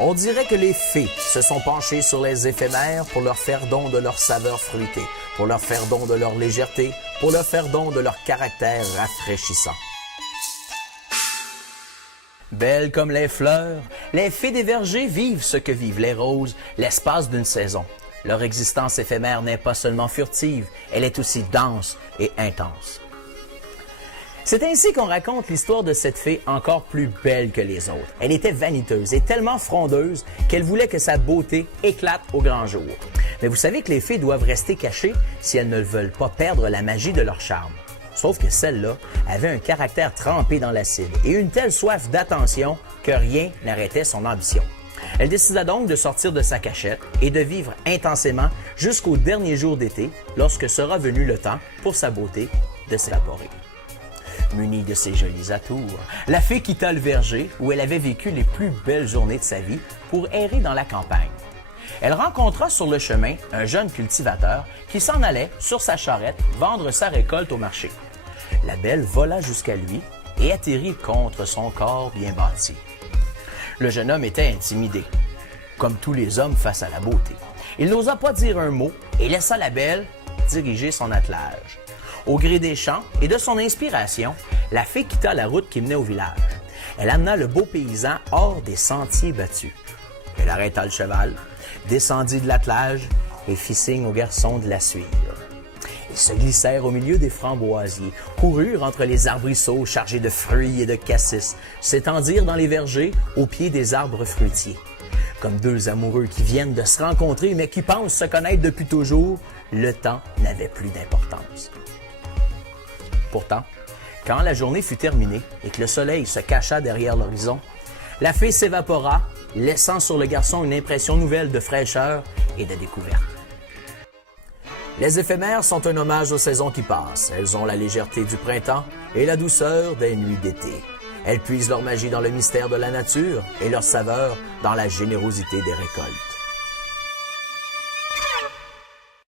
On dirait que les fées se sont penchées sur les éphémères pour leur faire don de leur saveur fruitée, pour leur faire don de leur légèreté, pour leur faire don de leur caractère rafraîchissant. Belles comme les fleurs, les fées des vergers vivent ce que vivent les roses, l'espace d'une saison. Leur existence éphémère n'est pas seulement furtive, elle est aussi dense et intense. C'est ainsi qu'on raconte l'histoire de cette fée encore plus belle que les autres. Elle était vaniteuse et tellement frondeuse qu'elle voulait que sa beauté éclate au grand jour. Mais vous savez que les fées doivent rester cachées si elles ne veulent pas perdre la magie de leur charme. Sauf que celle-là avait un caractère trempé dans l'acide et une telle soif d'attention que rien n'arrêtait son ambition. Elle décida donc de sortir de sa cachette et de vivre intensément jusqu'au dernier jour d'été, lorsque sera venu le temps pour sa beauté de s'évaporer. Munie de ses jolis atours, la fée quitta le verger où elle avait vécu les plus belles journées de sa vie pour errer dans la campagne. Elle rencontra sur le chemin un jeune cultivateur qui s'en allait sur sa charrette vendre sa récolte au marché. La belle vola jusqu'à lui et atterrit contre son corps bien bâti. Le jeune homme était intimidé, comme tous les hommes face à la beauté. Il n'osa pas dire un mot et laissa la belle diriger son attelage. Au gré des champs et de son inspiration, la fée quitta la route qui menait au village. Elle amena le beau paysan hors des sentiers battus. Elle arrêta le cheval, descendit de l'attelage et fit signe au garçon de la suivre. Ils se glissèrent au milieu des framboisiers, coururent entre les arbrisseaux chargés de fruits et de cassis, s'étendirent dans les vergers au pied des arbres fruitiers. Comme deux amoureux qui viennent de se rencontrer mais qui pensent se connaître depuis toujours, le temps n'avait plus d'importance. Pourtant, quand la journée fut terminée et que le soleil se cacha derrière l'horizon, la fée s'évapora, laissant sur le garçon une impression nouvelle de fraîcheur et de découverte. Les éphémères sont un hommage aux saisons qui passent. Elles ont la légèreté du printemps et la douceur des nuits d'été. Elles puisent leur magie dans le mystère de la nature et leur saveur dans la générosité des récoltes.